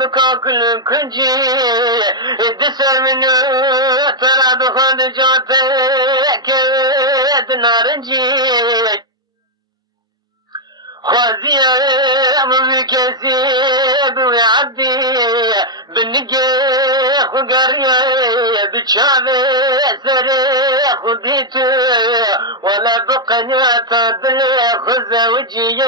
بكاكل كنجي دسر منو ترى بخند جاتك نارنجي خازي أمي كسيب وعبدي بالنجي خقرية بتشافي سري خديت ولا بقنيات بالخزة وجي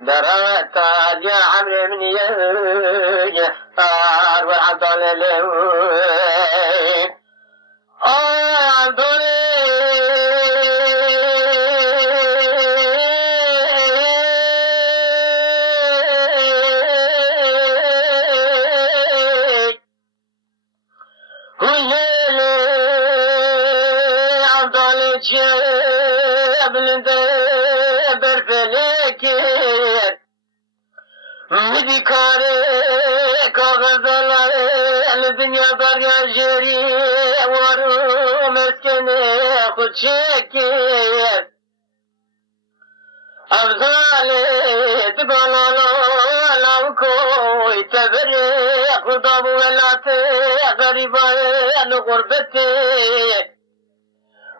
درات يا عمري من يار والعضل لوين عضلي عضل جبل دبر فلكير مدي كاري كاغذل الدنيا بريا جري ورو مسكني خد شكير أفضالي تقولوا لو كوي تبري خدا بولاتي غريبة غربتي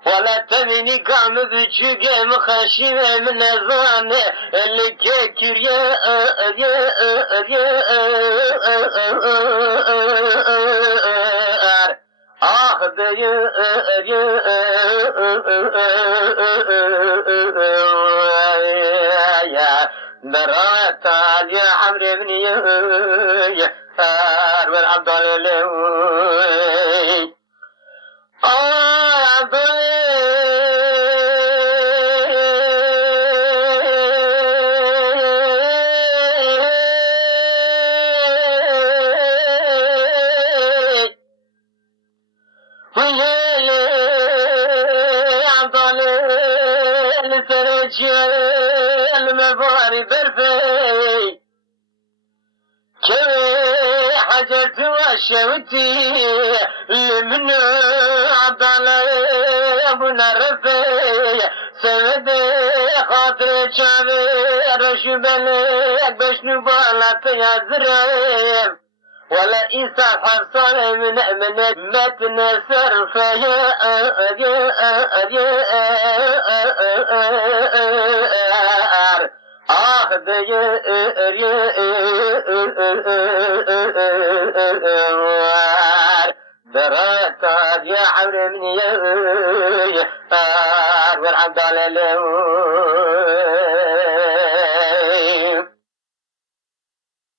ولا تبيني قام بتشوق مخشي من الظن اللي كيكر آخذ يا درات يا عمري بن يار والعبد الله المباري برفي كوي حجرت وشوتي من عضلة ابونا رفي سمدي خاطر شعبي رشبلك باش نبالك يا زريم ولا إيسا حفصان من متنسر فيا آخذ درات يا عمري من يار والعبد الله